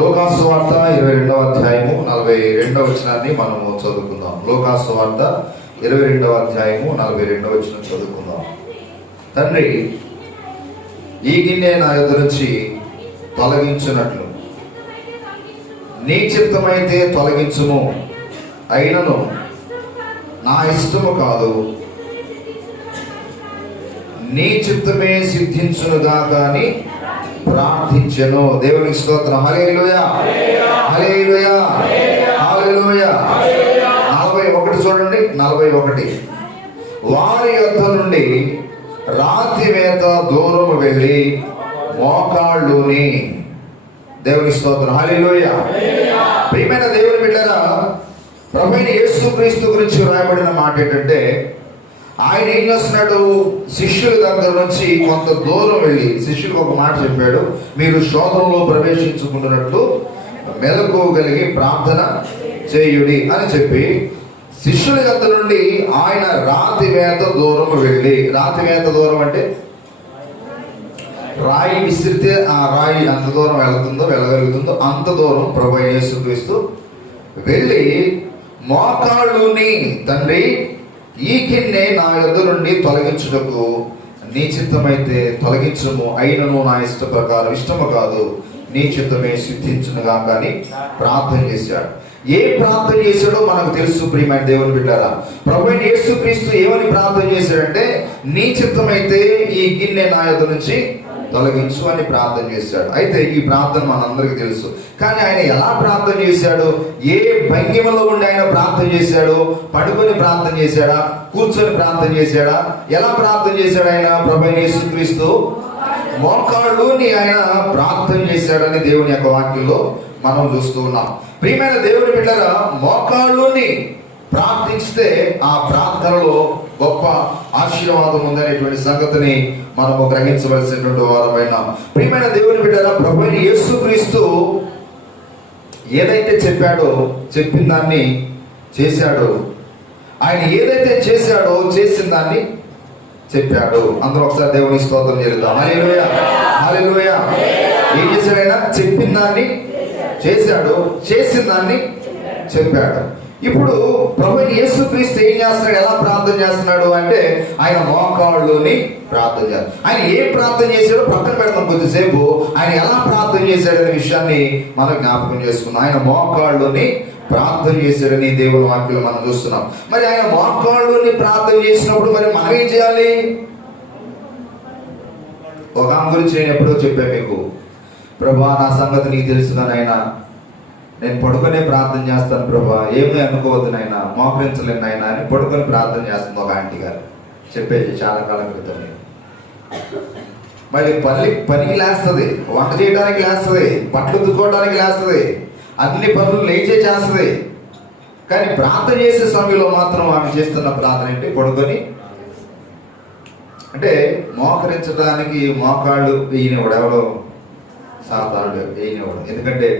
లోకాసు వార్త 22వ అధ్యాయము 42వ వచనాన్ని మనము చదువుకుందాం. లోకాసు వార్త 22వ అధ్యాయము 42వ వచనం చదువుకుందాం. తండ్రి, ఈ గిన్నె నా యొద్ద నుంచి తొలగించున్నట్లు నీ చిత్తమైతే తొలగించుము, అయినను నా ఇష్టము కాదు, నీ చిత్తమే సిద్ధించునుగా కానీ ప్రార్థించెను. దేవునికి స్తోత్రం. హల్లెలూయా, హల్లెలూయా, హల్లెలూయా. 41 చూడండి, 41. వారి యొద్ద నుండి రాతి వేత దూరము వెళ్ళి మోకాళ్ళుని. దేవుని స్తోత్రం. హల్లెలూయా. ప్రియమైన దేవుని బిడ్డలారా, ప్రభువైన యేసుక్రీస్తు గురించి రాయబడిన మాట ఏంటంటే, ఆయన ఏం చేస్తున్నాడు? శిష్యుల దగ్గర నుంచి కొంత దూరం వెళ్ళి శిష్యులకు ఒక మాట చెప్పాడు, మీరు శోధనలో ప్రవేశించుకుంటున్నట్లు మెలకువగలిగి ప్రార్థన చేయుడి అని చెప్పి శిష్యుల దగ్గర నుండి ఆయన రాతి వేత దూరం వెళ్ళి, రాతి వేత దూరం అంటే రాయి విసిరితే ఆ రాయి అంత దూరం వెళ్ళగలుగుతుందో అంత దూరం ప్రభువైన యేసుక్రీస్తు వెళ్ళి మోకాళ్ళుని, తండ్రి ఈ గిన్నె నా యొద్ద నుండి తొలగించుటకు నీ చిత్తమైతే తొలగించుము, అయినను నా ఇష్ట ప్రకారం ఇష్టము కాదు, నీ చిత్తమే సిద్ధించునుగా కానీ ప్రార్థన చేశాడు. ఏ ప్రార్థన చేశాడో మనకు తెలుసు. ప్రియమైన దేవుని బిడ్డలారా, ప్రభువైన యేసుక్రీస్తు ఏమని ప్రార్థన చేశాడంటే, నీ చిత్తమైతే ఈ గిన్నె నా యొద్ద నుంచి తొలగించు అని ప్రార్థన చేశాడు. అయితే ఈ ప్రార్థన మనందరికీ తెలుసు. కానీ ఆయన ఎలా ప్రార్థన చేశాడు? ఏ భంగిమలో ఉండి ఆయన ప్రార్థన చేశాడు? పడుకొని ప్రార్థన చేశాడా? కూర్చొని ప్రార్థన చేశాడా? ఎలా ప్రార్థన చేశాడు ఆయన? ప్రభువైన యేసుక్రీస్తు మోకాళ్ళుని ఆయన ప్రార్థన చేశాడని దేవుని యొక్క వాక్యంలో మనం చూస్తూ ఉన్నాం. ప్రియమైన దేవుని బిడ్డలారా, మోకాళ్ళుని ప్రార్థిస్తే ఆ ప్రార్థనలో గొప్ప ఆశీర్వాదం ఉందనేటువంటి సంగతిని మనము గ్రహించవలసినటువంటి వారమైన ప్రియమైన దేవుని బిడ్డలారా, ప్రభువైన యేసుక్రీస్తు ఏదైతే చెప్పాడో చెప్పిన దాన్ని చేశాడు. ఆయన ఏదైతే చేశాడో చేసిన దాన్ని చెప్పాడు. అందరూ ఒకసారి దేవుని స్తోత్రం చేద్దాం. హల్లెలూయా, హల్లెలూయా. ఏం చేశాడు ఆయన? చెప్పిన దాన్ని చేశాడు, చేసిన దాన్ని చెప్పాడు. ఇప్పుడు ప్రభువైన యేసుక్రీస్తు ఏం చేస్తున్నాడు? ఎలా ప్రార్థన చేస్తున్నాడు అంటే, ఆయన మోకాళ్ళుని ప్రార్థన చేస్తాడు. ఆయన ఏ ప్రార్థన చేశాడో పక్కన పెడతాం కొద్దిసేపు. ఆయన ఎలా ప్రార్థన చేశాడనే విషయాన్ని మనం జ్ఞాపకం చేసుకున్నాం. ఆయన మోకాళ్ళుని ప్రార్థన చేశాడని దేవుని వాక్యంలో మనం చూస్తున్నాం. మరి ఆయన మోకాళ్ళుని ప్రార్థన చేసినప్పుడు మరి మనం ఏం చేయాలి? ఒక ఆమె గురించి నేను ఎప్పుడో చెప్పాను మీకు, ప్రభా నా సంగతి నీకు తెలుసు కానీ ఆయన నేను పడుకునే ప్రార్థన చేస్తాను ప్రభా, ఏమీ అనుకోవద్దు నాయన, మోకరించలేను నాయన అని పడుకొని ప్రార్థన చేస్తుంది ఒక ఆంటీ గారు, చెప్పేసి చాలా కాలం క్రితం. మళ్ళీ పనికి లేస్తుంది, వంట చేయడానికి లేస్తుంది, బట్టలు దుక్కోవడానికి లేస్తుంది, అన్ని పనులు లేచే చేస్తుంది. కానీ ప్రార్థన చేసే సమయంలో మాత్రం ఆమె చేస్తున్న ప్రార్థన ఏంటి? పడుకొని, అంటే మోకరించడానికి మోకాళ్ళు వేయనివాడు ఎవడో, సాతానుడు వేయనివాడు. ఎందుకంటే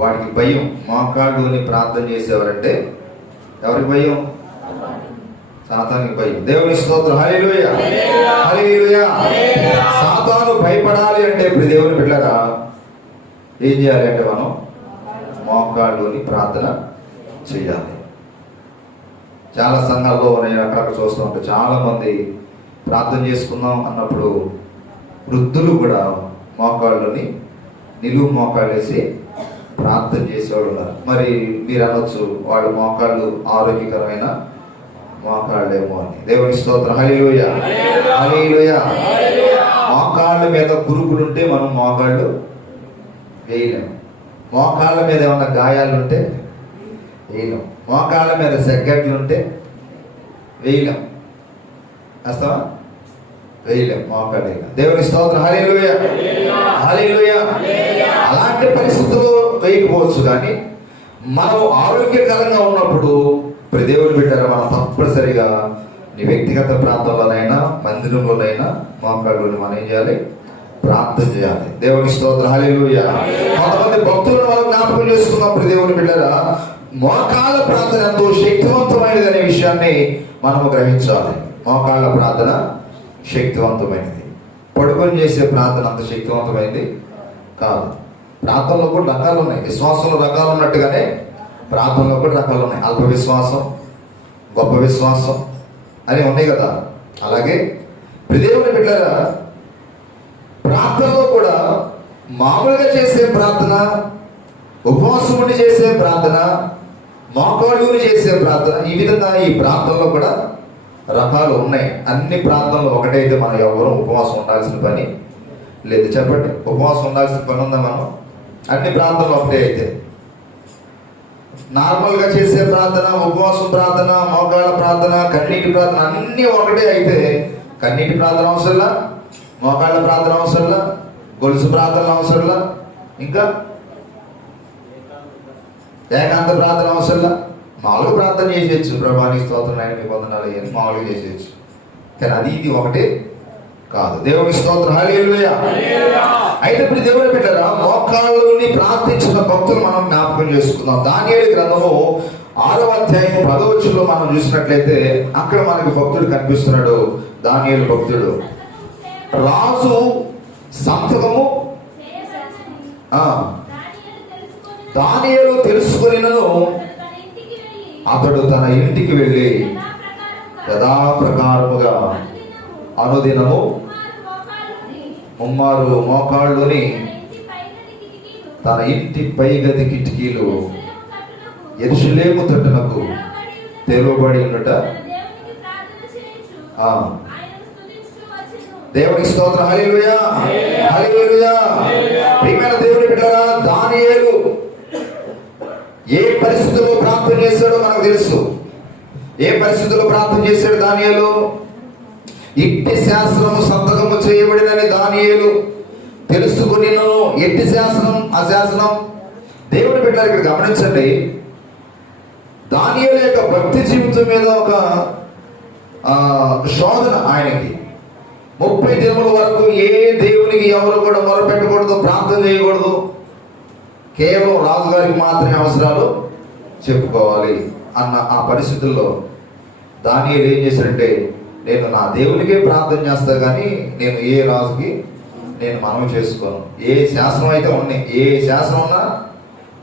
వాడికి భయం. మోకాళ్ళుని ప్రార్థన చేసేవారంటే ఎవరికి భయం? సాతానికి భయం. దేవుని స్తోత్రం, హల్లెలూయా హల్లెలూయా. సాతాను భయపడాలి అంటే ఇప్పుడు దేవుని బిడ్డలారా ఏం చేయాలి అంటే మనం మోకాళ్ళుని ప్రార్థన చేయాలి. చాలా సంఘాల్లో నేను అక్కడక్కడ చూస్తూ ఉంటే చాలా మంది ప్రార్థన చేసుకుందాం అన్నప్పుడు వృద్ధులు కూడా మోకాళ్ళుని నిలువు మోకాళ్ళు వేసి ప్రార్థన చేసేవాళ్ళు ఉన్నారు. మరి మీరు అనొచ్చు వాళ్ళ మోకాళ్ళు ఆరోగ్యకరమైన మోకాళ్ళేమో అని. దేవుని స్తోత్రం, హల్లెలూయా హల్లెలూయా. మోకాళ్ళ మీద కురుపులు ఉంటే మనం మోకాళ్ళు వేయలేము. మోకాళ్ళ మీద ఏమన్నా గాయాలు ఉంటే వేయలేం. మోకాళ్ళ మీద సెగ్గట్లు ఉంటే వేయలేం. వేస్తావా? వేయలేం. మోకాళ్ళు వేయలేం. దేవుని స్తోత్రం, హల్లెలూయా హల్లెలూయా. అలాంటి పరిస్థితుల్లో వేయకపోవచ్చు, కానీ మనం ఆరోగ్యకరంగా ఉన్నప్పుడు ఇప్పుడు దేవుని బిడ్డారా మనం తప్పనిసరిగా నీ వ్యక్తిగత ప్రాంతంలోనైనా మందిరంలోనైనా మోకాళ్ళని మనం ఏం చేయాలి? ప్రార్థన చేయాలి. దేవుని స్తోత్రం, హల్లెలూయా. కొంతమంది భక్తులను మనం జ్ఞాపకం చేసుకున్నప్పుడు దేవుని బిడ్డారా మోకాళ్ళ ప్రార్థన ఎంతో శక్తివంతమైనది అనే విషయాన్ని మనము గ్రహించాలి. మోకాళ్ళ ప్రార్థన శక్తివంతమైనది. పడుకొని చేసే ప్రార్థన అంత శక్తివంతమైనది కాదు. ప్రార్థనలో కూడా రకాలు ఉన్నాయి. విశ్వాసంలో రకాలు ఉన్నట్టుగానే ప్రార్థనలో కూడా రకాలు ఉన్నాయి. అల్ప విశ్వాసం, గొప్ప విశ్వాసం అని ఉన్నాయి కదా. అలాగే దేవుని బిడ్డలారా ప్రార్థనలో కూడా మామూలుగా చేసే ప్రార్థన, ఉపవాసం ఉండి చేసే ప్రార్థన, మోకాళ్ళూరి చేసే ప్రార్థన, ఈ విధంగా ఈ ప్రార్థనలో కూడా రకాలు ఉన్నాయి. అన్ని ప్రార్థనలు ఒకటైతే మనం ఎవరు ఉపవాసం ఉండాల్సిన పని లేదు. చెప్పండి, ఉపవాసం ఉండాల్సిన పని ఉందా? మనం అన్ని ప్రార్థనలు ఒకటే అయితే. నార్మల్గా చేసే ప్రార్థన, ఉపవాసం ప్రార్థన, మోకాళ్ళ ప్రార్థన, కన్నీటి ప్రార్థన అన్నీ ఒకటే అయితే కన్నీటి ప్రార్థన అవసరంలా, మోకాళ్ళ ప్రార్థన అవసరంలా, గొలుసు ప్రార్థన అవసరంలా, ఇంకా ఏకాంత ప్రార్థన అవసరంలా. మామూలుగా ప్రార్థన చేసేయచ్చు, ప్రభానికి స్తోత్రం నాయన పొందనాలు అని మామూలుగా చేసేయచ్చు. కానీ అది ఇది ఒకటే కాదు. దేవుని స్తోత్రం, హల్లెలూయా. అయితే ఇప్పుడు దేవుని బిడ్డలారా మోకాళ్ళుని ప్రార్థించిన భక్తులు మనం జ్ఞాపకం చేసుకుందాం. దానియేలు గ్రంథము 6వ అధ్యాయం 10వ వచనంలో మనం చూసినట్లయితే అక్కడ మనకి భక్తుడు కనిపిస్తున్నాడు. దానియేలు భక్తుడు రాజు సంతకము దానియేలు తెలుసుకొనినను అతడు తన ఇంటికి వెళ్ళి యథాప్రకారముగా అనుదినము ముమ్మారు మోకాళ్ళుని తన ఇంటి పైగది కిటికీలు యెరూషలేము తట్టునకు తెరవబడి ఉన్నట దేవునికి స్తోత్రం, హల్లెలూయా హల్లెలూయా. ప్రియమైన దేవుని బిడ్డలారా దానియేలు ఏ పరిస్థితుల్లో ప్రార్థన చేశాడో మనకు తెలుసు. ఏ పరిస్థితుల్లో ప్రార్థన చేశాడు దానియేలు? ఇట్టి శాసనము సంతకము చేయబడినని దానియేలు తెలుసుకునిను. ఎట్టి శాసనం? ఆ శాసనం దేవుని బిడ్డలు ఇక్కడ గమనించండి. దానియేలు యొక్క భక్తి జీవితం మీద ఒక శోధన ఆయనకి. 30 దినముల వరకు ఏ దేవునికి ఎవరు కూడా మొరపెట్టకూడదు, ప్రార్థన చేయకూడదు. కేవలం రాజుగారికి మాత్రమే అవసరాలు చెప్పుకోవాలి అన్న ఆ పరిస్థితుల్లో దానియేలు ఏం చేశాడంటే, నేను నా దేవునికే ప్రార్థన చేస్తా కానీ నేను ఏ రాజుకి నేను మనవి చేసుకోను. ఏ శాసనం అయితే ఉన్నాయి, ఏ శాసనం ఉన్నా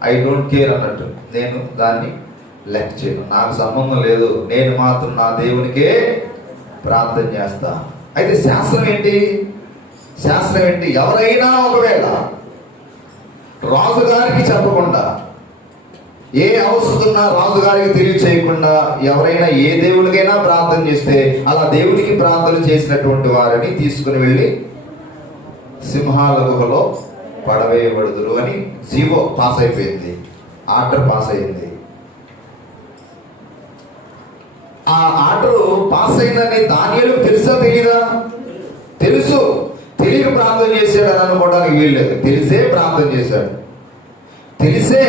ఐ డోంట్ కేర్ అన్నట్టు, నేను దాన్ని లెక్క చేయను, నాకు సంబంధం లేదు, నేను మాత్రం నా దేవునికే ప్రార్థన చేస్తా. అయితే శాస్త్రం ఏంటి? శాస్త్రం ఏంటి? ఎవరైనా ఒకవేళ రాజుగారికి చెప్పకుండా, ఏ అవసరతున్నా రాజుగారికి తెలియచేయకుండా ఎవరైనా ఏ దేవునికైనా ప్రార్థన చేస్తే అలా దేవునికి ప్రార్థన చేసినటువంటి వారిని తీసుకుని వెళ్ళి సింహాల గుహలో పడవేయబడుదురు అని జీవో పాస్ అయిపోయింది. ఆర్డర్ పాస్ అయింది. ఆ ఆర్డర్ పాస్ అయిందని దానియేలుకు తెలుసా తెలీదా? తెలుసు. తెలియక ప్రార్థన చేశాడు అని అనుకోవడానికి వీల్లేదు. తెలిసే ప్రార్థన చేశాడు. తెలిసే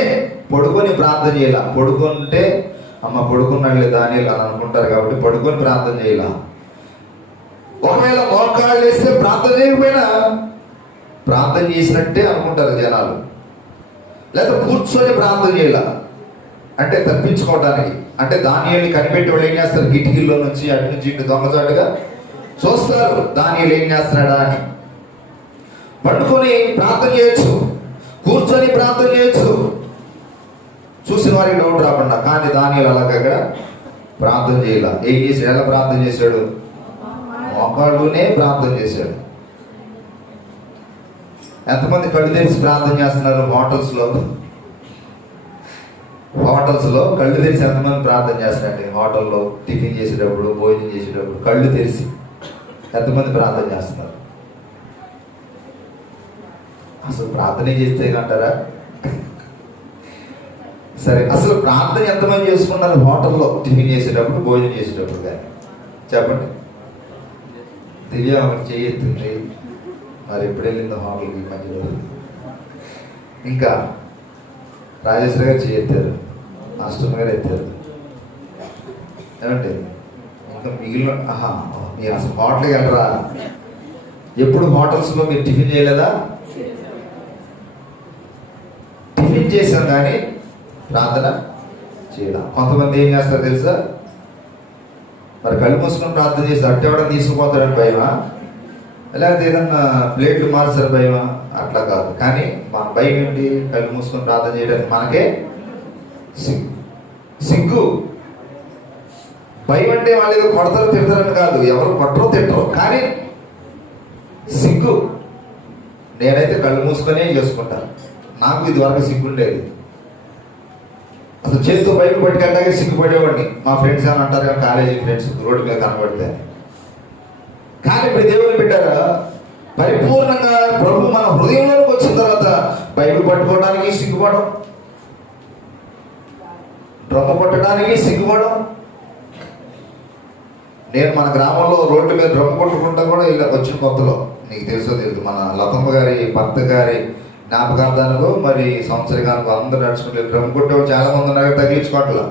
పడుకొని ప్రార్థన చేయాల. పడుకుంటే అమ్మ పడుకున్నాడులే దానియేలు అని అనుకుంటారు కాబట్టి పడుకొని ప్రార్థన చేయాల. ఒకవేళ మోకాళ్ళు వేస్తే ప్రార్థన చేయకపోయినా ప్రార్థన చేసినట్టే అనుకుంటారు జనాలు. లేదా కూర్చొని ప్రార్థన చేయాల అంటే తప్పించుకోవడానికి. అంటే దానియేలుని కనిపెట్టి వాళ్ళు ఏం చేస్తారు? కిటికీల్లో నుంచి అటు నుంచి ఇటు దొంగచాటుగా చూస్తారు దానియేలు ఏం చేస్తున్నాడా అని. పడుకొని ప్రార్థన చేయొచ్చు, కూర్చొని ప్రార్థన చేయొచ్చు, చూసిన వారికి డౌట్ రాకుండా. కానీ దానియేలు అలాగ ప్రార్థన చేయాల. ఏం చేశాడు? ఎలా ప్రార్థన చేశాడు? మోకాళ్ళునే ప్రార్థన చేశాడు. ఎంతమంది కళ్ళు తెరిచి ప్రార్థన చేస్తున్నారు? హోటల్స్లో కళ్ళు తెరిచి ఎంతమంది ప్రార్థన చేస్తారండి? హోటల్లో టిఫిన్ చేసేటప్పుడు, భోజనం చేసేటప్పుడు కళ్ళు తెరిచి ఎంతమంది ప్రార్థన చేస్తున్నారు? అసలు ప్రార్థన చేస్తే అంటారా? సరే, అసలు ప్రార్థన ఎంతమంది చేసుకున్నారు హోటల్లో టిఫిన్ చేసేటప్పుడు, భోజనం చేసేటప్పుడు? కానీ చెప్పండి. దివ్య ఒకటి చేయెత్తుంది. మరి ఎప్పుడు వెళ్ళిందో హోటల్కి మధ్యలో. ఇంకా రాజేశ్వరి గారు చేయెత్తారు, అష్టమి గారు ఎత్తారు. ఏమంటే ఇంకా మిగిలిన మీరు అసలు హోటల్కి వెళ్ళరా? ఎప్పుడు హోటల్స్లో మీరు టిఫిన్ చేయలేదా? టిఫిన్ చేశాం కానీ ప్రార్థన చేయడం. కొంతమంది ఏం చేస్తారు తెలుసా? మరి కళ్ళు మూసుకొని ప్రార్థన చేసి అట్టేవడం తీసుకుపోతాడని భయమా? లేకపోతే ఏదన్నా ప్లేట్లు మార్చారు భయమా? అట్లా కాదు. కానీ మన భయం ఏంటి? కళ్ళు మూసుకొని ప్రార్థన చేయడానికి మనకే సిగ్గు. భయం అంటే వాళ్ళు ఏదో కొడతారు తిడతారని కాదు, ఎవరు కొట్టరో తిట్టరు, కానీ సిగ్గు. నేనైతే కళ్ళు మూసుకొనే చేసుకుంటాను. నాకు ఇది వరకు సిగ్గుండేది. అసలు చేతితో బయటకు పట్టుకెళ్ళాకే సిగ్గుపడేవాడిని. మా ఫ్రెండ్స్ అని అంటారు కదా, కాలేజీ ఫ్రెండ్స్ రోడ్డు మీద కనబడితే. కానీ ఇప్పుడు దేవుని బిడ్డారా, పరిపూర్ణంగా ప్రభు మన హృదయంలోకి వచ్చిన తర్వాత బైబిల్ పట్టుకోవడానికి సిగ్గుపడం, డ్రమ్మ కొట్టడానికి సిగ్గుపడం. నేను మన గ్రామంలో రోడ్డు మీద డ్రమ్మ కొట్టుకుంటా కూడా ఇలా వచ్చిన కొత్తలో, నీకు తెలుసో తెలుసు, మన లతమ్మ గారి భర్త గారి జ్ఞాపకార్థాలకు మరి సంవత్సరానికి అందరూ నడుచుకుంటే డ్రమ్ కొట్టేవాళ్ళు చాలా మంది ఉన్నారు. తగిలించుకోవట్లా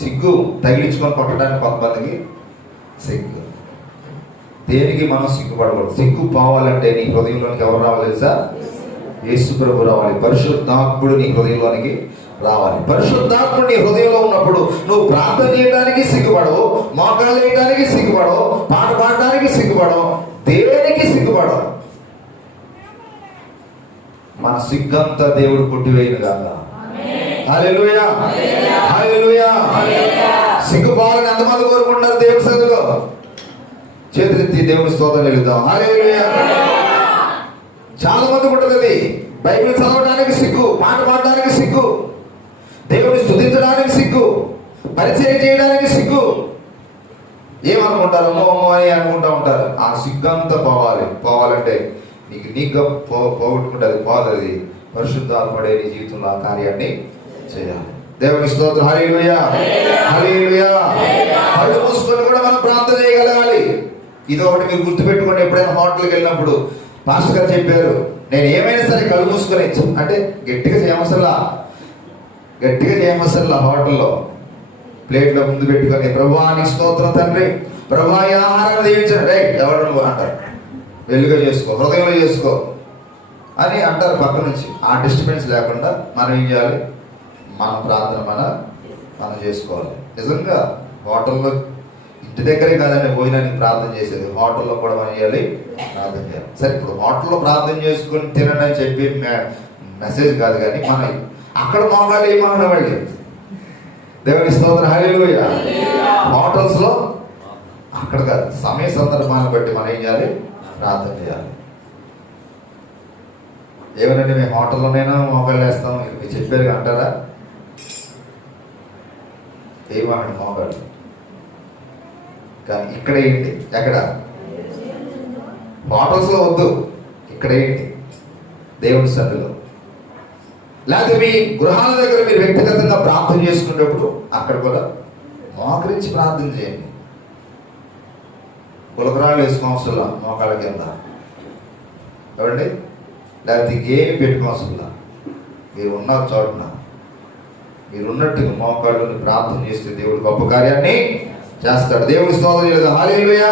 సిగ్గు. తగిలించుకొని కొట్టడానికి కొంతమందికి సిగ్గు. దేనికి మనం సిగ్గుపడకూడదు. సిగ్గు పోవాలంటే నీ హృదయంలోనికి ఎవరు రావాలి తెలుసా? యేసు ప్రభు రావాలి. పరిశుద్ధాత్ముడు నీ హృదయంలోనికి రావాలి. పరిశుద్ధాత్ముడు నీ హృదయంలో ఉన్నప్పుడు నువ్వు ప్రార్థన చేయడానికి సిగ్గుపడవు, మోకాళ్ళు వేయడానికి సిగ్గుపడవు, పాట పాడడానికి సిగ్గుపడవు, దేనికి సిగ్గుపడవు. మన సిగ్గంతా దేవుడు కొట్టివేయను కాదా? హల్లెలూయా, హల్లెలూయా. సిగ్గుపోవాలని ఎంతమంది కోరుకుంటారు దేవుడి సన్నిధిలో? చేతులెత్తి దేవుని స్తోత్రం చెల్లిద్దాం. హల్లెలూయా. చాలా మంది ఉంటుంది. బైబిల్ చదవడానికి సిగ్గు, పాట పాడడానికి సిగ్గు, దేవుని స్తుతించడానికి సిగ్గు, పరిచయం చేయడానికి సిగ్గు. ఏమనుకుంటారు? అమ్మో అని అనుకుంటా ఉంటారు. ఆ సిగ్గంతా పోవాలంటే నీకు పోగొట్టుకుంటే అది పోదది. పరిశుద్ధాత్ముడే నీ జీవితంలో ఆ కార్యాన్ని చేయాలి. దేవుని స్తోత్రం. హల్లెలూయా, హల్లెలూయా. కళ్ళు మూసుకొని కూడా మనం ప్రార్థన చేయగలగాలి. ఇది ఒకటి మీరు గుర్తుపెట్టుకోండి. ఎప్పుడైనా హోటల్కి వెళ్ళినప్పుడు పాస్టర్ గారు చెప్పారు, నేను ఏమైనా సరే కళ్ళు మూసుకొని అంటే గట్టిగా చేయమసల్లా హోటల్లో ప్లేట్లో ముందు పెట్టుకొని ప్రభువా నీకు స్తోత్రం తండ్రి, ప్రభువా ఈ ఆహారాన్ని దీవించండి, రైట్ ఎవరు నువ్వు అంటారు. వెలుగా చేసుకో, హృదయంలో చేసుకో అని అంటారు పక్క నుంచి. ఆ డిస్టర్బెన్స్ లేకుండా మనం ఏం చేయాలి? మన ప్రార్థన మనం చేసుకోవాలి. నిజంగా హోటల్లో ఇంటి దగ్గరే కాదండి భోజనానికి ప్రార్థన చేసేది, హోటల్లో కూడా మనం చేయాలి, ప్రార్థన చేయాలి. సరే, ఇప్పుడు హోటల్లో ప్రార్థన చేసుకుని తినండి అని చెప్పి మెసేజ్ కాదు, కానీ మనం అక్కడ మోకాళ్ళు ఏమన్నవాళ్ళు. దేవుని స్తోత్రం. హల్లెలూయా. హోటల్స్లో అక్కడ కాదు, సమయ సందర్భాన్ని బట్టి మనం ఏం చేయాలి? ప్రార్థన చేయాలి. ఏమనంటే మేము హోటల్లోనైనా మోకాళ్ళు వేస్తాం, మీరు చెప్పారు అంటారా? ఏమనండి మోకాళ్ళు, కానీ ఇక్కడ ఏంటి? ఎక్కడ? హోటల్స్లో వద్దు, ఇక్కడ ఏంటి? దేవుని సన్నిధిలో. లేకపోతే మీ గృహాల దగ్గర మీరు వ్యక్తిగతంగా ప్రార్థన చేసుకునేటప్పుడు అక్కడ కూడా మోకరించి ప్రార్థన చేయండి. గులకరాళ్ళు వేసుకోవసంలా మోకాళ్ళ కింద ఏమండి, లేకపోతే ఇంకేమి పెట్టుకోవసంలా. మీరు ఉన్న చోటున మీరున్నట్టుగా మోకాళ్ళని ప్రార్థన చేస్తే దేవుడు గొప్ప కార్యాన్ని చేస్తాడు. దేవుని స్తోత్రం చేయలేదు. హల్లెలూయా.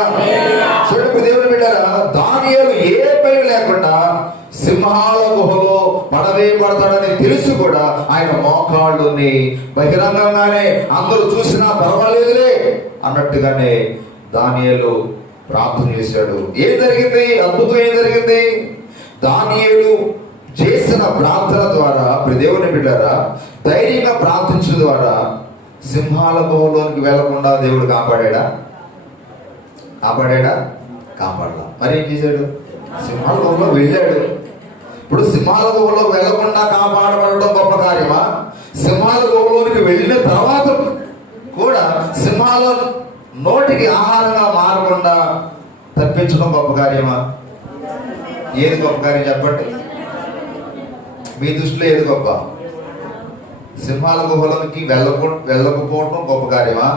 చూడండి దేవుని బిడ్డలారా, దానియేలు ఏ భయం లేకుండా సింహాల గుహలో పడతాడని తెలుసు కూడా ఆయన మోకాళ్ళుని బహిరంగంగానే అందరూ చూసినా పర్వాలేదులే అన్నట్టుగానే దానియేలు ప్రార్థన చేశాడు. ఏం జరిగింది? అద్భుతం ఏం జరిగింది? దానియేలు చేసిన ప్రార్థన ద్వారా, దేవుని బిడ్డలారా, ధైర్యంగా ప్రార్థించడం ద్వారా సింహాల గుహలోనికి వెళ్లకుండా దేవుడు కాపాడా? కాపాడలా. మరి ఏం చేశాడు? సింహాల గుహలో వెళ్ళాడు. ఇప్పుడు సింహాల గుహలో వెళ్లకుండా కాపాడబడటం గొప్ప కార్యమా? సింహాల గుహలోనికి వెళ్ళిన తర్వాత కూడా సింహాల నోటికి ఆహారంగా మారకుండా తప్పించడం గొప్ప కార్యమా? ఏది గొప్ప కార్యం చెప్పండి? మీ దృష్టిలో ఏది గొప్ప? సింహాల గుహలోనికి వెళ్ళకపోవటం గొప్ప కార్యమా?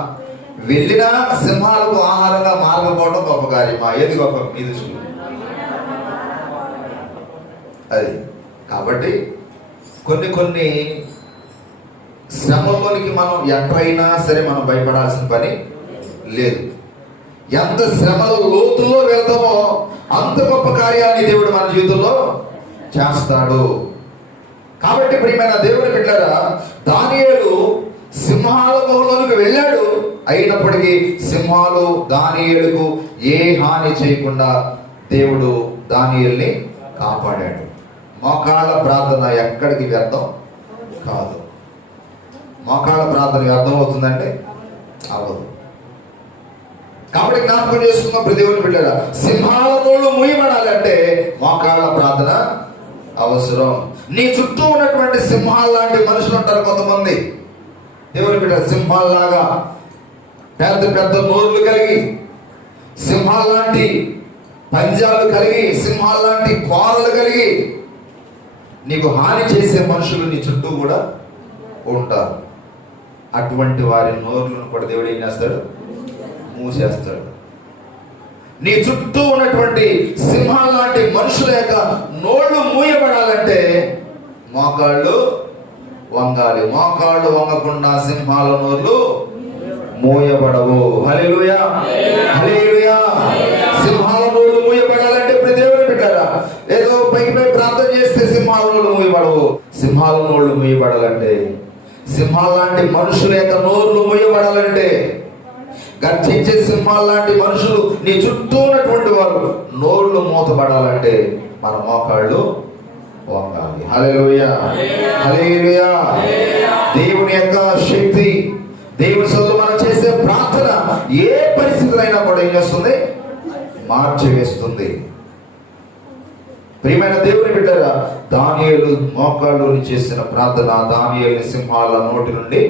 వెళ్ళినా సింహాలకు ఆహారంగా మారకపోవడం గొప్ప కార్యమా? ఏది గొప్ప మీ దృష్టిలో? అది. కాబట్టి కొన్ని శ్రమలోనికి మనం ఎక్కడైనా సరే మనం భయపడాల్సిన పని లేదు. ఎంత శ్రమల లోతుల్లో వెళ్తామో అంత గొప్ప కార్యాన్ని దేవుడు మన జీవితంలో చేస్తాడు. కాబట్టి ప్రియమైన దేవుని బిడ్డలారా, దానియేలు సింహాల గుహలోనికి వెళ్ళాడు. అయినప్పటికీ సింహాలు దానియేలుకు ఏ హాని చేయకుండా దేవుడు దానియేలుని కాపాడాడు. మోకాళ్ళ ప్రార్థన ఎక్కడికి వ్యర్థం కాదు. మోకాళ్ళ ప్రార్థన వ్యర్థం అవుతుందంటే అవ్వదు. కాబట్టి జ్ఞాపకం చేసుకున్న ప్రతి దేవుని బిడ్డలారా, సింహాల నోళ్ళు మూయబడాలంటే మోకాళ్ళ ప్రార్థన అవసరం. నీ చుట్టూ ఉన్నటువంటి సింహాల లాంటి మనుషులు ఉంటారు కొంతమంది. దేవుని బిడ్డ సింహాల్లాగా పెద్ద పెద్ద నోర్లు కలిగి, సింహాల లాంటి పంజాలు కలిగి, సింహాల లాంటి కోరలు కలిగి నీకు హాని చేసే మనుషులు నీ చుట్టూ కూడా ఉంటారు. అటువంటి వారి నోర్లను కూడా దేవుడు ఏం చేస్తాడు? మూసేస్తాడు. నీ చుట్టూ ఉన్నటువంటి సింహాల లాంటి మనుషుల యొక్క నోళ్ళు మూయబడాలంటే మోకాళ్ళు వంగాలి. మోకాళ్ళు వంగకుండా సింహాల నోళ్ళు మూయబడవు. హల్లెలూయా, హల్లెలూయా. సింహాల నోళ్ళు మూయబడాలంటే ప్రతి దేవుని బిడ్డలారా, ఏదో పై ప్రార్థన చేస్తే సింహాల నోళ్ళు మూయబడవు. సింహాల నోళ్ళు మూయబడాలంటే, సింహాల లాంటి మనుషుల యొక్క నోళ్ళు మూయబడాలంటే, గర్జించే సింహాల లాంటి మనుషులు నీ చుట్టూ ఉన్నటువంటి వారు నోళ్ళు మూతపడాలంటే మన మోకాళ్ళు వంగాలి. హల్లెలూయా, హల్లెలూయా. దేవుని యొక్క శక్తి, దేవుని సొంత మనం చేసే ప్రార్థన ఏ పరిస్థితులైనా కూడా ఏం చేస్తుంది? మార్చివేస్తుంది. ప్రియమైన దేవుని బిడ్డలారా, దానియేలు మోకాళ్ళు చేసిన ప్రార్థన దానియేలుని సింహాల నోటి నుండి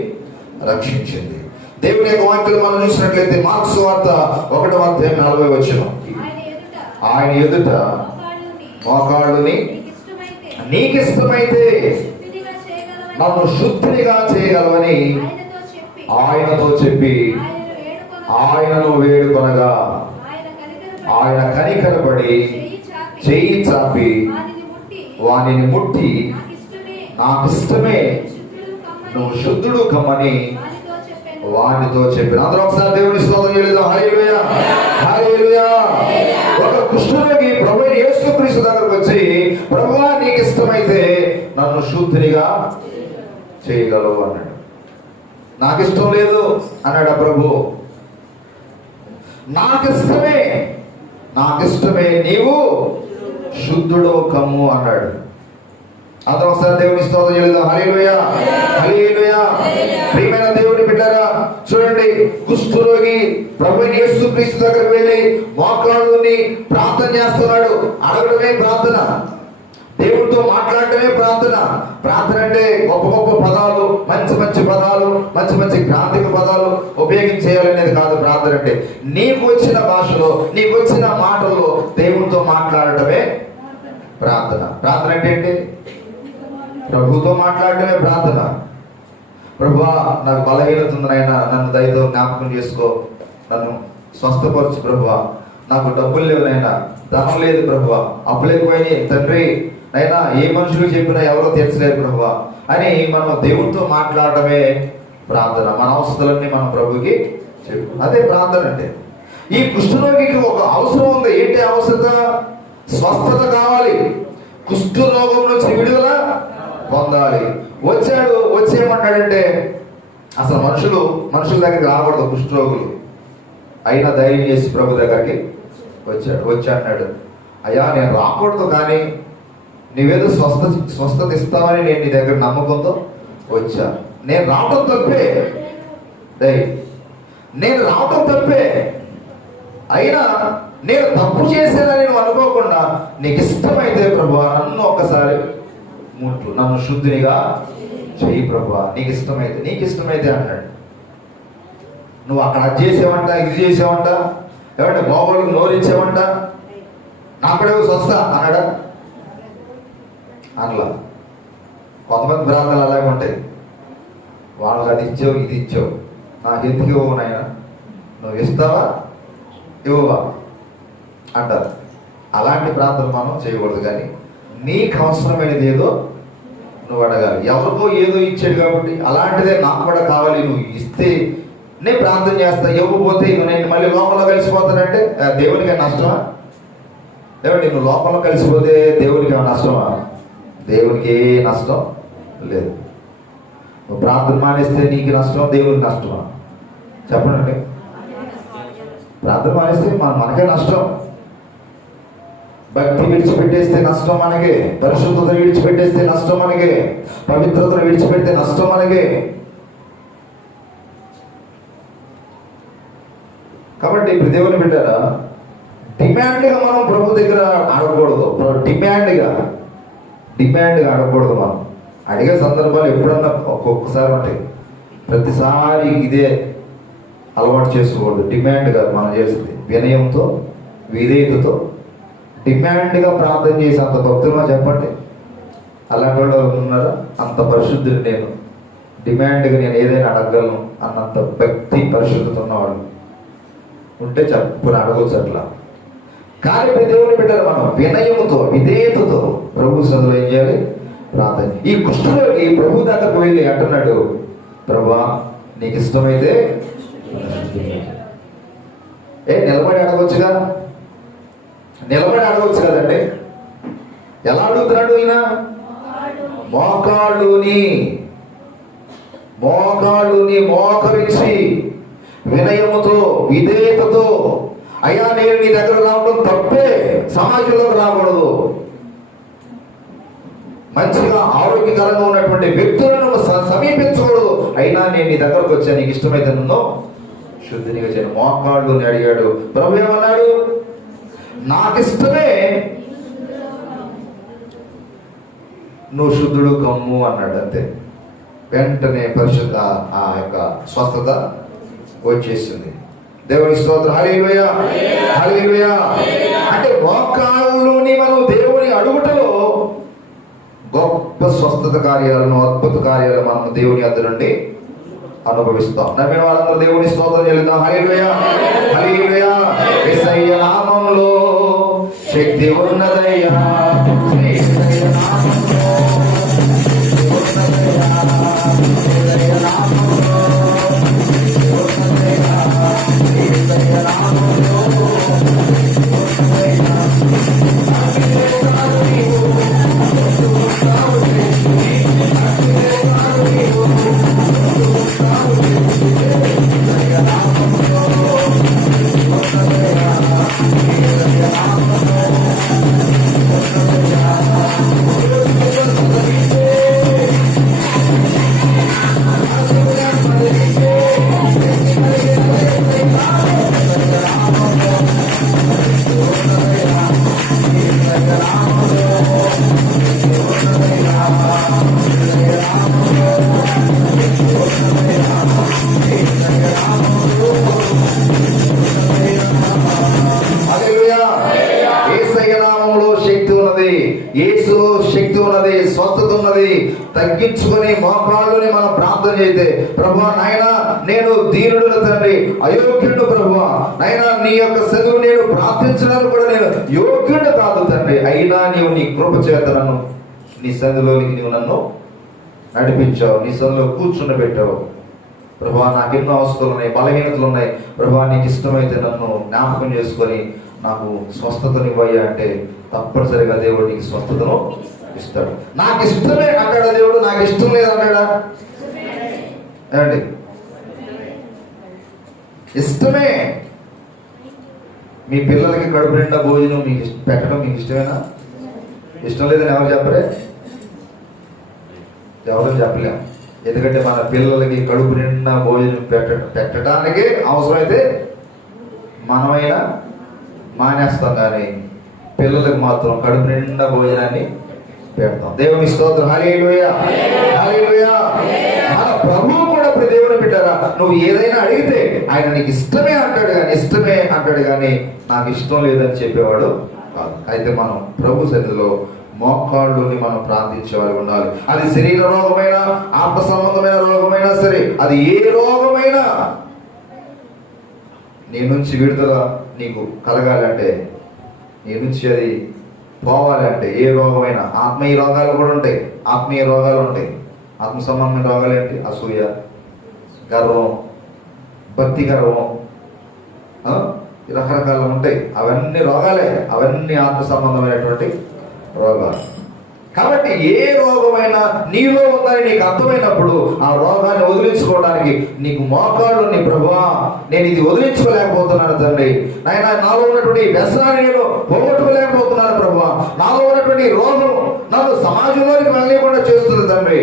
రక్షించింది. దేవుని యొక్క వాక్యాలు మనం చూసినట్లయితే మార్కు సువార్త 1వ అధ్యాయం 40వ వచనం, ఆయన ఎదుట మోకాళ్ళుని నీకిష్టమైతే నన్ను శుద్ధిగా చేయగలవని ఆయనతో చెప్పి ఆయనను వేడుకొనగా ఆయన కనికరపడి చెయ్యి చాపి వానిని ముట్టి నాకిష్టమే నువ్వు శుద్ధుడు కమ్మని వానితో చెప్పిన. అందరూ ఒకసారి దేవుని స్తోత్రం చేయలేదు. హల్లెలూయా, హల్లెలూయా. ఒక కుష్ఠరోగి ప్రభువైన యేసుక్రీస్తు దగ్గరకు వచ్చి, ప్రభువా నీకు ఇష్టమైతే నన్ను శుద్ధిగా చేయగలవు అన్నాడు. నాకు ఇష్టం లేదు అన్నాడు ప్రభు. నాకిష్టమే నీవు శుద్ధుడు కమ్ము అన్నాడు. అందరూ ఒకసారి దేవుని స్తోత్రం చేయలేదు. హల్లెలూయా, హల్లెలూయా. ప్రియమైన దేవుని బిడ్డలారా, చూడండి, కుష్ఠరోగి ప్రభువైన యేసుక్రీస్తు దగ్గరికి వెళ్ళి మోకాళ్ళుని ప్రార్థన చేస్తున్నాడు. అడగడమే ప్రార్థన, దేవుడితో మాట్లాడటమే ప్రార్థన. ప్రార్థన అంటే గొప్ప గొప్ప పదాలు, మంచి మంచి పదాలు, మంచి మంచి గ్రాంధిక పదాలు ఉపయోగించేయాలనేది కాదు. ప్రార్థన అంటే నీకు వచ్చిన భాషలో, నీకు వచ్చిన మాటల్లో దేవుడితో మాట్లాడటమే ప్రార్థన. ప్రార్థన అంటే ఏంటి? ప్రభుతో మాట్లాడటమే ప్రార్థన. ప్రభువా, నాకు బలహీనత ఉంది నాయనా, నన్ను దయతో జ్ఞాపకం చేసుకో, నన్ను స్వస్థపరచు ప్రభువా. నాకు డబ్బులు లేవు నాయనా, ధనం లేదు ప్రభువా, అప్పులు ఎక్కువైనాయి తండ్రి, నైనా ఏ మనుషులు చెప్పినా ఎవరో తీర్చలేరు ప్రభువా అని మనం దేవునితో మాట్లాడటమే ప్రార్థన. మన అవసరాలన్నీ మనం ప్రభుకి చెప్పు, అదే ప్రార్థన అంటే. ఈ కుష్ఠరోగికి ఒక అవసరం ఉంది. ఏంటి అవసరత? స్వస్థత కావాలి, కుష్ఠరోగం నుంచి విడుదల పొందాలి. వచ్చాడు, వచ్చేయమంటాడంటే అసలు మనుషుల దగ్గరికి రాకూడదు కుష్ఠరోగులు. అయినా ధైర్యం చేసి ప్రభు దగ్గరికి వచ్చి అన్నాడు, అయ్యా నేను రాకూడదు, కానీ నీవేదో స్వస్థత ఇస్తావని నేను నీ దగ్గర నమ్మకంతో వచ్చా. నేను రావటం తప్పే, నేను రావటం తప్పే, అయినా నేను తప్పు చేశానని నువ్వు అనుకోకుండా నీకు ఇష్టమైతే ప్రభువా నన్ను ఒక్కసారి ముట్టు, నన్ను శుద్ధినిగా చెయ్యి ప్రభువా, నీకు ఇష్టమైతే అన్నాడు. నువ్వు అక్కడ అది చేసావంట, ఇది చేసావంట, ఏమంటే బాగోళ్ళకి నోరిచ్చావంట, నాకడే స్వస్థ అన్నాడా? అనలా. కొంతమంది ప్రార్థనలు అలాగే ఉంటాయి. వాళ్ళకి అది ఇచ్చావు, ఇది ఇచ్చావు, నాకు ఎందుకు ఇవ్వవు నాయన, నువ్వు ఇస్తావా ఇవ్వవా అంటారు. అలాంటి ప్రార్థన మనం చేయకూడదు. కానీ నీకు అవసరమైనది ఏదో నువ్వు అడగాలి. ఎవరికో ఏదో ఇచ్చాడు కాబట్టి అలాంటిదే నాకు కూడా కావాలి, నువ్వు ఇస్తే నేను ప్రార్థన చేస్తా, ఇవ్వకపోతే నేను మళ్ళీ లోపల కలిసిపోతానంటే దేవునికి నష్టమా? ఏమండి, నువ్వు లోపల కలిసిపోతే దేవునికి ఏమైనా నష్టమా? దేవునికి ఏ నష్టం లేదు. నువ్వు ప్రార్థన మానేస్తే నీకు నష్టం, దేవునికి నష్టమా? చెప్పండి. ప్రార్థన మానేస్తే మనకే నష్టం. భక్తి విడిచిపెట్టేస్తే నష్టం మనకే, పరిశుద్ధతను విడిచిపెట్టేస్తే నష్టం మనకే, పవిత్రతను విడిచిపెడితే నష్టం మనకే. కాబట్టి ఇప్పుడు దేవుని బిడ్డారా, డిమాండ్గా మనం ప్రభు దగ్గర అడగకూడదు. డిమాండ్గా అడగకూడదు. మనం అడిగే సందర్భాలు ఎప్పుడన్నా ఒక్కొక్కసారి ఉంటాయి. ప్రతిసారి ఇదే అలవాటు చేసుకోకూడదు. డిమాండ్గా మనం చేస్తుంది వినయంతో, విధేయతతో, డిమాండ్గా ప్రార్థన చేసి అంత భక్తులుగా చెప్పండి. అలాంటి వాళ్ళు ఉన్నారా? అంత పరిశుద్ధులు నేను, డిమాండ్గా నేను ఏదైనా అడగలను అన్నంత భక్తి పరిశుద్ధత ఉన్నవాళ్ళు ఉంటే చెప్పుని అడగవచ్చు అట్లా. కానీ దేవుని బిడ్డలు మనం వినయముతో, విధేయతతో ప్రభు సదులు ఏం చేయాలి? ప్రార్థన. ఈ కుష్ఠరోగి ప్రభు దగ్గరకు వెళ్ళి అంటున్నాడు, ప్రభువా నీకు ఇష్టమైతే నిలబడి అడగవచ్చు కదండి. ఎలా అడుగుతున్నాడు ఈయన? మోకాళ్ళుని మోకరించి వినయముతో, విధేయతతో, అయ్యా నేను నీ దగ్గర రావడం తప్పే, సమాజంలోకి రాకూడదు, మంచిగా ఆరోగ్యకరంగా ఉన్నటువంటి వ్యక్తులను సమీపించకూడదు, అయినా నేను నీ దగ్గరకు వచ్చా, నీకు ఇష్టమైతే నన్ను శుద్ధినిగా చేయను. మోకాళ్ళుని అడిగాడు. ప్రభు ఏమన్నాడు? నాకు ఇష్టమే, నువ్వు శుద్ధుడు కమ్ము అన్నాడు. అంతే. వెంటనే పరిశుద్ధ ఆ యొక్క స్వస్థత వచ్చేసింది. దేవుని స్తోత్రం. హల్లెలూయా, హల్లెలూయా. అంటే మోకాళ్ళుని మనం దేవుని అడుగుటలో గొప్ప స్వస్థత కార్యాలను, అద్భుత కార్యాలను మనం దేవుని వద్ద నుండి అనుభవిస్తాం. నమ్మిన వాళ్ళందరూ దేవుని స్తోత్రం చెల్లిద్దాం. హల్లెలూయా, హల్లెలూయా. యేసయ్య నామములో శక్తి ఉన్నదయ్యా, యేసయ్య నామములో శక్తి ఉన్నదయ్యా, యేసయ్య నామములో శక్తి ఉన్నదయ్యా, యేసయ్య నామములో చేస్తే, ప్రభువా నాయన నేను దీనుడు తండ్రి, అయోగ్యుడు ప్రభువా నాయన, నీ యొక్క సన్నిధిలో నేను ప్రార్థించడానికి కూడా నేను యోగ్యుడు కాదు తండ్రి, అయినా నీవు నీ కృప చేత నన్ను నీ సన్నిధిలోనికి నీవు నన్ను నడిపించావు, నీ సన్నిధిలో కూర్చుండబెట్టావు. ప్రభువా నాకు ఎన్నో అవసరాలు ఉన్నాయి, బలహీనతలు ఉన్నాయి, ప్రభువా నీకు ఇష్టమైతే నన్ను జ్ఞాపకం చేసుకొని నాకు స్వస్థతనివ్వయ్యా అంటే తప్పనిసరిగా దేవుడు నీకు స్వస్థతను ఇస్తాడు. నాకు ఇష్టమే అంటాడా దేవుడు? నాకు ఇష్టం లేదంటాడా? ఏమండి, ఇష్టమే. మీ పిల్లలకి కడుపు నిండా భోజనం మీకు పెట్టడం మీకు ఇష్టమేనా? ఇష్టం లేదని ఎవరు చెప్పరే? ఎవరు చెప్పలేం. ఎందుకంటే మన పిల్లలకి కడుపు నిండా భోజనం పెట్టడానికి అవసరమైతే మనమైనా మానేస్తాం, కానీ పిల్లలకు మాత్రం కడుపు నిండా భోజనాన్ని పెడతాం. దేవుని స్తోత్రం. హల్లెలూయా, హల్లెలూయా. మన ప్రభువు కూడా ఇప్పుడు దేవుని బిడ్డరా, నువ్వు ఏదైనా అడిగితే ఆయన నీకు ఇష్టమే అంటాడు, కానీ ఇష్టమే అంటాడు, కానీ నాకు ఇష్టం లేదని చెప్పేవాడు కాదు. అయితే మనం ప్రభు సన్నిధిలో మోకాళ్ళుని మనం ప్రార్థించేవారు ఉండాలి. అది శరీర రోగమైనా, ఆత్మ సంబంధమైన రోగమైనా సరే, అది ఏ రోగమైనా నీ నుంచి విడుదల నీకు కలగాలంటే, నీ నుంచి అది పోవాలంటే, ఏ రోగమైనా, ఆత్మీయ రోగాలు కూడా ఉంటాయి, ఆత్మీయ రోగాలు ఉంటాయి. ఆత్మ సంబంధమైన రోగాలు ఏంటి? అసూయ, గర్వం, భక్తి గర్వం, రకరకాలు ఉంటాయి. అవన్నీ రోగాలే, అవన్నీ ఆత్మ సంబంధమైనటువంటి రోగాలు. కాబట్టి ఏ రోగమైనా నీలో ఉందని నీకు అర్థమైనప్పుడు ఆ రోగాన్ని వదిలించుకోవడానికి నీకు మోకాళ్ళు, నీ ప్రభువా నేను ఇది వదిలించుకోలేకపోతున్నాను తండ్రి, నాయన నాలో ఉన్నటువంటి వ్యసనాన్ని నేను పోగొట్టుకోలేకపోతున్నాను ప్రభువా, నాలో ఉన్నటువంటి రోగం నన్ను సమాజంలోనికి వెళ్ళకుండా చేస్తుంది తండ్రి,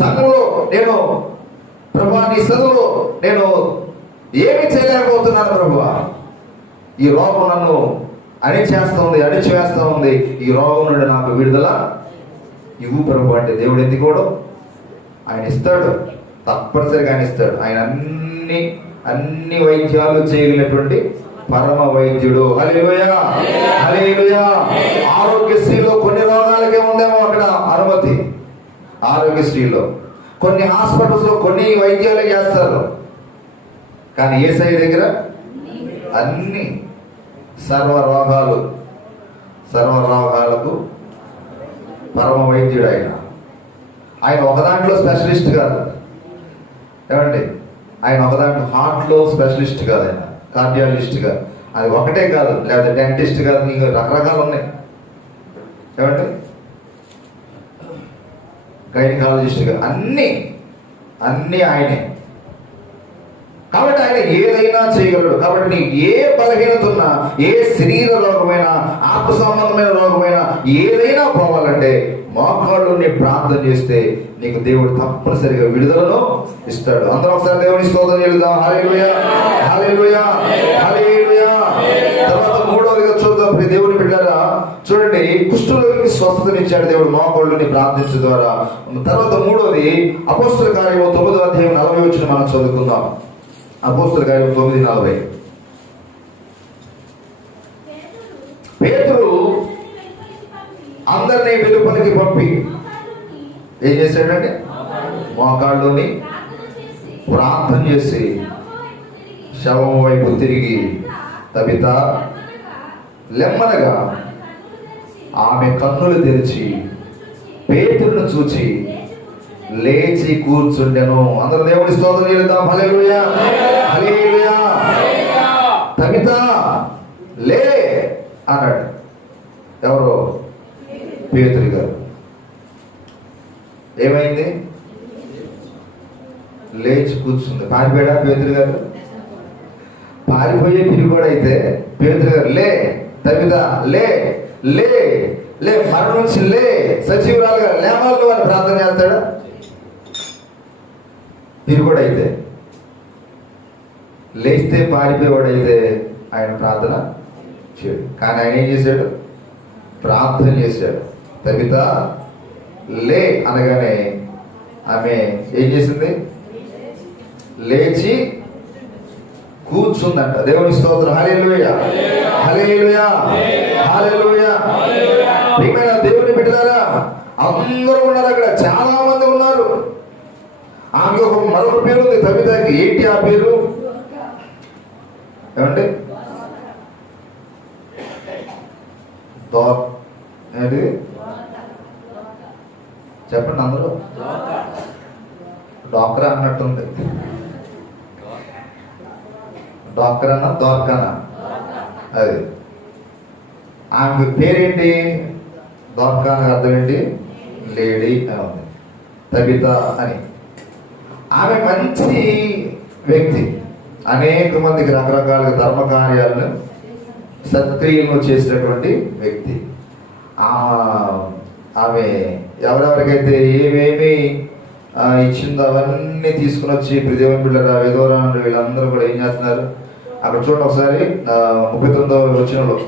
సంఘంలో నేను ప్రభువా నీ సదులో నేను ఏమి చేయలేకపోతున్నాను ప్రభువా, ఈ రోగం నన్ను అణిచివేస్తా ఉంది, ఈ రోగం నుండి నాకు విడుదల ఇవ్వు ప్రభు అంటే దేవుడు ఎందుకోవడం? ఆయన ఇస్తాడు, తప్పనిసరిగా ఆయన ఇస్తాడు. ఆయన అన్ని వైద్యాలు చేయగలిగినటువంటి పరమ వైద్యుడు. హల్లెలూయా, హల్లెలూయా. ఆరోగ్యశ్రీలో కొన్ని రోగాలకే ఉందేమో అక్కడ అనుమతి, ఆరోగ్యశ్రీలో కొన్ని హాస్పిటల్స్ లో కొన్ని వైద్యాలే చేస్తారు, కానీ యేసయ్య దగ్గర అన్ని సర్వరోగాలకు పరమ వైద్యుడు ఆయన. ఆయన ఒక దాంట్లో స్పెషలిస్ట్ కాదు, ఏమండి, ఆయన ఒక దాంట్లో హార్ట్లో స్పెషలిస్ట్ కాదు, ఆయన కార్డియాలజిస్ట్ కాదు, అది ఒకటే కాదు, లేదా డెంటిస్ట్ కాదు, నీకు రకరకాలు ఉన్నాయి, ఏమండి, గైనకాలజిస్ట్ కాదు, అన్నీ ఆయనే. కాబట్టి ఆయన ఏదైనా చేయగలడు. కాబట్టి నీకు ఏ బలహీనత ఉన్నా, ఏ శరీర రోగమైన, ఆత్మ సంబంధమైన రోగమైన ఏదైనా పోవాలంటే మోకాళ్ళు నీ ప్రార్థన చేస్తే నీకు దేవుడు తప్పనిసరిగా విడుదలను ఇస్తాడు. అందరం ఒకసారి దేవుని స్తోత్రం చేద్దాం. హల్లెలూయా, హల్లెలూయా, హల్లెలూయా. తర్వాత మూడవదిగా చూద్దాం దేవుని బిడ్డలారా, చూడండి, కుష్ఠరోగికి స్వస్థతనిచ్చాడు దేవుడు మోకాళ్ళుని ప్రార్థించడం ద్వారా. తర్వాత మూడవది అపోస్తల కార్యము 9వ అధ్యాయం 40 వచనం మనం చదువుకుందాం. అపోస్తల కార్యం 9:40. పేతురు అందరినీ వెలుపలికి పంపి ఏం చేశాడంటే, మోకాళ్ళుని ప్రార్థన చేసి శవం వైపు తిరిగి, తబిత లెమ్మనగా ఆమె కన్నులు తెరిచి పేతురును చూచి లేచి కూర్చుండెను. అందరూ దేవుని స్తోత్రం చేద్దాం. హల్లెలూయా, హల్లెలూయా. తబిత లే అన్నాడు. ఎవరు? పేతురు గారు. ఏమైంది? లేచి కూర్చుంది. పారిపోయాడా పేతురు గారు? పారిపోయే పిరిగోడైతే పేతురు గారు లే తబిత లే లే లే, మరణం నుంచి లే, సజీవురాలుగా లేవాళ్ళు అని ప్రార్థన చేస్తాడా? పిరిగోడైతే, లేస్తే పారిపోయేవాడైతే ఆయన ప్రార్థన చేయడు. కానీ ఆయన ఏం చేశాడు? ప్రార్థన చేశాడు. తబిత లే అనగానే ఆమె ఏం చేసింది? లేచి కూర్చుందంట. దేవుని స్తోత్రం. హల్లెలూయా, హల్లెలూయా, హల్లెలూయా. ప్రియమైన దేవుని బిడ్డలారా, అందరూ ఉన్నారు అక్కడ, చాలా మంది ఉన్నారు. ఆమె ఒక మరొక పేరు ఉంది తబితకి. ఏంటి ఆ పేరు? ఏమండి? ఏంటి చెప్పండి అందరూ. డాక్టర్ అన్నట్టుంది. డాక్టర్ అన్న దోర్కనా? అది ఆమె పేరేంటి? దోర్కాన్ అర్థం ఏంటి? లేడీ అని ఉంది. తబిత అని. ఆమె మంచి వ్యక్తి, అనేక మందికి రకరకాల ధర్మ కార్యాలను సత్క్రియలను చేసినటువంటి వ్యక్తి. ఆమె ఎవరెవరికైతే ఏమేమి ఇచ్చిందో అవన్నీ తీసుకుని వచ్చి ఇప్పుడు దేవుని బిడ్డల విధవరాలు వీళ్ళందరూ కూడా ఏం చేస్తున్నారు? అక్కడ చూడండి ఒకసారి 39వ వచనంలో.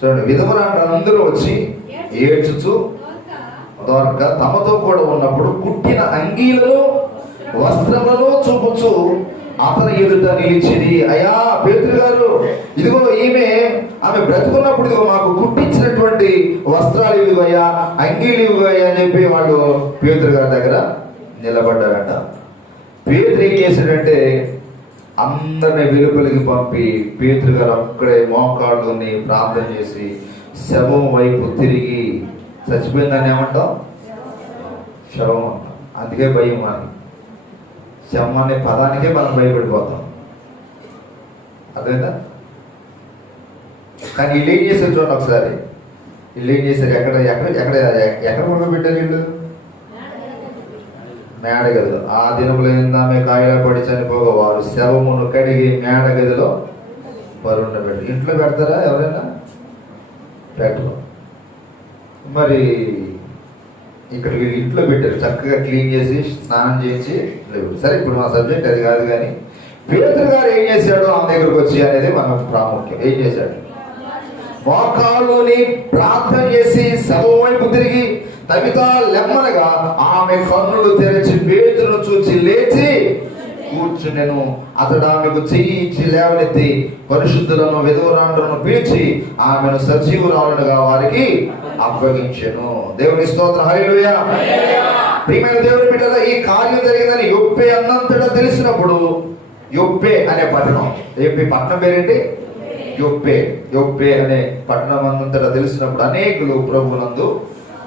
చూడండి, విధవరాండ్రందరూ వచ్చి ఏడ్చుచు దోర్క తమతో కూడా ఉన్నప్పుడు కుట్టిన అంగీలను వస్త్రములను చూపుచు అతని ఎదుట నిలిచింది. అయ్యా పేతురు గారు, ఇదిగో ఆమె బ్రతుకున్నప్పుడు ఇదిగో మాకు కుట్టించినటువంటి వస్త్రాలు ఇవిగోయ్యా, అంగీలు ఇవిగోయ్యా అని చెప్పి వాళ్ళు పేతురు గారి దగ్గర నిలబడ్డారట. పేతురు ఏం చేశాడంటే అందరిని వెలుపలికి పంపి పేతురు గారు అక్కడే మోకాళ్ళుని ప్రార్థన చేసి శవం వైపు తిరిగి, చచ్చిపోయిందని ఏమంటాం? శవం అంటాం. అందుకే భయం. అని శవం అనే పదానికే మనం భయపడిపోతాం. అదేనా? కానీ వీళ్ళు ఏం చేశారు చూడండి ఒకసారి. వీళ్ళు ఏం చేశారు? ఎక్కడ ఎక్కడ ఎక్కడ ఎక్కడ పడుకోబెట్టారు వీళ్ళు? మేడగదిలో. ఆ దినములు ఆమె కాయలా పడి చనిపోగా వారు శవమును కడిగి మేడగదిలో పరుండబెట్టారు. ఇంట్లో పెడతారా ఎవరైనా? పెట్టరు. మరి ఇక్కడ వీళ్ళు ఇంట్లో పెట్టారు, చక్కగా క్లీన్ చేసి స్నానం చేసి లేవు. సరే, ఇప్పుడు మా సబ్జెక్ట్ అది కాదు. కానీ పేతురు గారు ఏం చేశాడు ఆమె దగ్గరకు వచ్చి అనేది మనకు ప్రాముఖ్యం. ఏం చేశాడు? మోకాళ్ళుని ప్రార్థన చేసి శవం వైపు తిరిగి తబిత లెమ్మనగా ఆమె కన్నులు తెరచి పేతురును చూచి లేచి కూర్చునెను. అతడు ఆమెకు చెయ్యి ఇచ్చి లేవనెత్తి పరిశుద్ధులను విధవరాండ్రులను పిలిచి ఆమెను సజీవురాలుగా వారికి అప్పగించెను. దేవుని స్తోత్రం. హల్లెలూయా. ప్రియమైన దేవుని బిడ్డల, ఈ కార్యం జరిగిందని యొప్పే అన్నంతటా తెలిసినప్పుడు, యొప్పే అనే పట్టణం, పట్టణం పేరేంటి? యొప్పే అనే పట్టణం అన్నంతటా తెలిసినప్పుడు అనేకులు ప్రభువునందు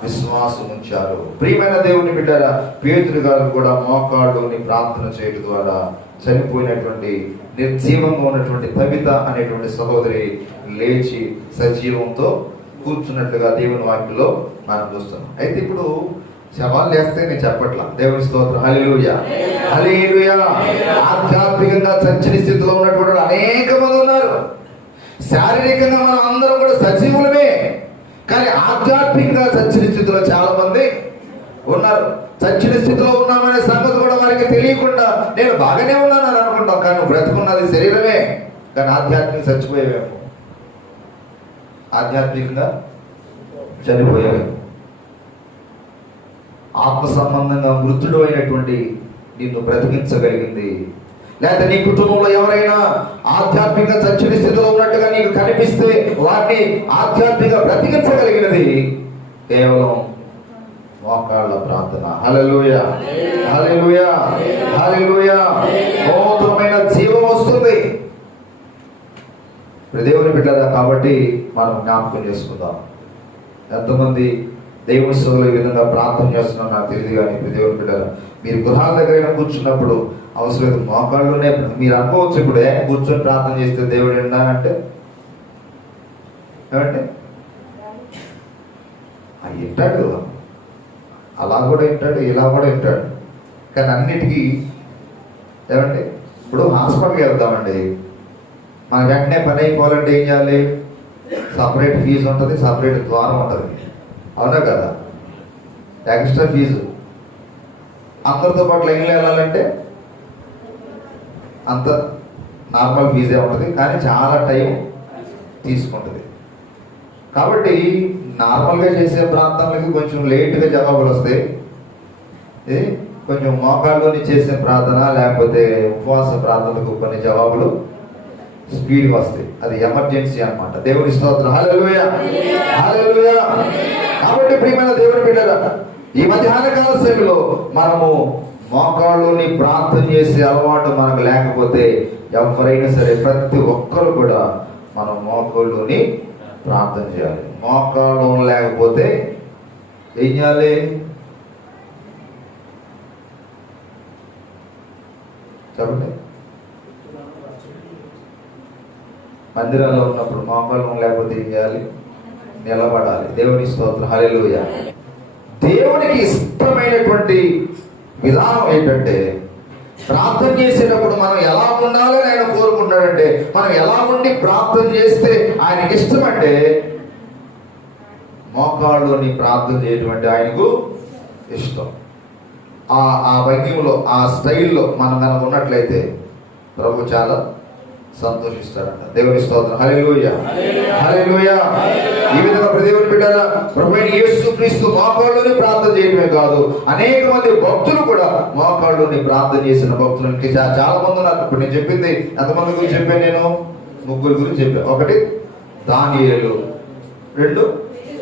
విశ్వాసం ఉంచారు. ప్రియమైన దేవుని బిడ్డల, పేతురు గారు కూడా మోకాళ్ళుని ప్రార్థన చేయడం ద్వారా చనిపోయినటువంటి నిర్జీవంగా ఉన్నటువంటి తబిత అనేటువంటి సహోదరి లేచి సజీవంతో కూర్చున్నట్లుగా దేవుని వాక్యంలో మనం చూస్తున్నాం. అయితే ఇప్పుడు శవాలు లేస్తే నేను చెప్పట్లా. దేవుని స్తోత్రం. హల్లెలూయా, హల్లెలూయా. ఆధ్యాత్మికంగా చచ్చని స్థితిలో ఉన్నటువంటి అనేక మంది ఉన్నారు. శారీరకంగా మనం అందరం కూడా సజీవులమే, కానీ ఆధ్యాత్మికంగా చచ్చిన స్థితిలో చాలా మంది ఉన్నారు. చచ్చిన స్థితిలో ఉన్నామనే సంగతి కూడా వారికి తెలియకుండా నేను బాగానే ఉన్నాను అని అనుకుంటాం, కానీ బ్రతుకున్నది శరీరమే, కానీ ఆధ్యాత్మికంగా చచ్చిపోయేవేమో, ఆధ్యాత్మికంగా చనిపోయేవేమో. ఆత్మ సంబంధంగా మృతుడు అయినటువంటి నిన్ను బ్రతికించగలిగింది, లేదా నీ కుటుంబంలో ఎవరైనా ఆధ్యాత్మిక చచ్చిన స్థితిలో ఉన్నట్టుగా నీకు కనిపిస్తే వారిని ఆధ్యాత్మిక బ్రతికించగలిగినది కేవలం మోకాళ్ళ ప్రార్థన. హల్లెలూయా, హల్లెలూయా, హల్లెలూయా. నూతనమైన జీవం వస్తుంది దేవుని బిడ్డలా. కాబట్టి మనం జ్ఞాపకం చేసుకుందాం. ఎంతమంది దేవుని సోదరులు ఈ విధంగా ప్రార్థన చేస్తున్నాం నాకు తెలియదు, కానీ దేవుని బిడ్డలా మీరు గృహాల దగ్గర కూర్చున్నప్పుడు అవసరం మోకాళ్ళునే మీరు అనుకోవచ్చు. ఇప్పుడే కూర్చొని ప్రార్థన చేస్తే దేవుడు విన్నానంటే ఏమంటే వింటాడు, అలా కూడా వింటాడు, ఇలా కూడా వింటాడు. కానీ అన్నిటికీ ఏమంటే ఇప్పుడు హాస్పిటల్కి వెళ్తామండి, మన వెంటనే పని అయిపోవాలంటే ఏం చేయాలి? సపరేట్ ఫీజు ఉంటుంది, సపరేట్ ద్వారం ఉంటుంది, అవునా కదా? Extra fee. అందరితో పాటు లైన్లో వెళ్ళాలంటే అంత నార్మల్ ఫీజే ఉంటుంది, కానీ చాలా టైం తీసుకుంటుంది. కాబట్టి నార్మల్గా చేసే ప్రాంతాలకి కొంచెం లేట్గా జవాబులు వస్తాయి, కొంచెం మోకాళ్ళలోని చేసిన ప్రార్థన లేకపోతే ఉపవాస ప్రార్థనలకు కొన్ని జవాబులు స్పీడ్గా వస్తాయి. అది ఎమర్జెన్సీ అన్నమాట. దేవుని స్తోత్రం. హల్లెలూయా, హల్లెలూయా. కాబట్టి ప్రియమైన దేవుని బిడ్డలారా, ఈ మధ్యాహ్న కాల సమయంలో మనము మోకాళ్ళలోని ప్రార్థన చేసే అలవాటు మనకు లేకపోతే ఎవరైనా సరే ప్రతి ఒక్కరు కూడా మనం మోకాళ్ళలోని ప్రార్థన చేయాలి. మోకాళ్ళు లేకపోతే ఏం చేయాలి? చెప్పండి. మందిరాల్లో ఉన్నప్పుడు మోకాళ్ళు లేకపోతే ఏం చేయాలి? నిలబడాలి. దేవుని స్తోత్రం. హల్లెలూయా. దేవునికి ఇష్టమైనటువంటి విధానం ఏంటంటే, ప్రార్థన చేసేటప్పుడు మనం ఎలా ఉండాలని ఆయన కోరుకుంటాడంటే, మనం ఎలా ఉండి ప్రార్థన చేస్తే ఆయనకి ఇష్టం అంటే మోకాళ్ళలోని ప్రార్థన చేయడం అంటే ఆయనకు ఇష్టం. ఆ భంగిమలో, ఆ స్టైల్లో మనం కనుక ఉన్నట్లయితే ప్రభు చాలా సంతోషిస్తాడంట. దేవుని స్తోత్రం. హల్లెలూయా, హల్లెలూయా. ఈ విధంగా దేవుని బిడ్డలారా, ప్రభువైన యేసుక్రీస్తు మోకాళ్ళలోని ప్రార్థన చేయడమే కాదు, అనేక మంది భక్తులు కూడా మోకాళ్ళలోని ప్రార్థన చేసిన భక్తులకి చాలా మంది ఉన్నారు. ఇప్పుడు నేను చెప్పింది ఎంతమంది గురించి చెప్పాను? నేను 3 గురించి చెప్పాను. 1 దానియేలు, 2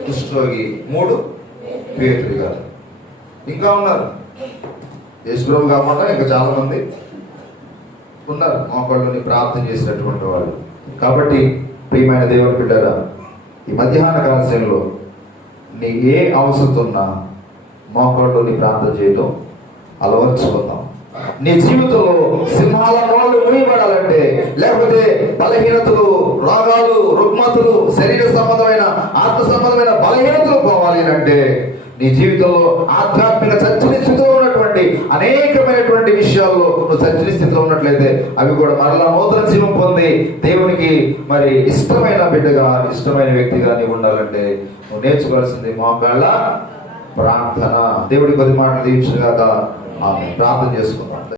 కుష్ఠరోగి, 3 పేతురు గారు. ఇంకా ఉన్నారు. యేసుప్రభు కాకుండా ఇంకా చాలా మంది ఉన్నారు మోకాళ్ళలోని ప్రార్థన చేసినటువంటి వాళ్ళు. కాబట్టి ప్రియమైన దేవుని బిడ్డలారా, ఈ మధ్యాహ్న కాల సమయంలో నీ ఏ అవసరం ఉన్నా మోకాళ్ళలోని ప్రార్థన చేయడం అలవర్చుకుందాం. నీ జీవితంలో సింహాల నోళ్ళు మూయబడాలంటే, లేకపోతే బలహీనతలు, రోగాలు, రుగ్మతలు, శరీర సంబంధమైన, ఆత్మ సంబంధమైన బలహీనతలు పోవాలి అంటే, నీ జీవితంలో ఆధ్యాత్మిక చంచల స్థితిలో ఉన్నటువంటి అనేకమైనటువంటి విషయాల్లో నువ్వు చంచల స్థితిలో ఉన్నట్లయితే అవి కూడా మరలా నూతన జీవం పొంది దేవునికి మరి ఇష్టమైన బిడ్డగా, ఇష్టమైన వ్యక్తిగా నీవు ఉండాలంటే నువ్వు నేర్చుకోవాల్సింది మోకాళ్ళ ప్రార్థన. దేవుడి కొద్ది మాటలు దీవించుగాక. ప్రార్థన చేసుకుందాం.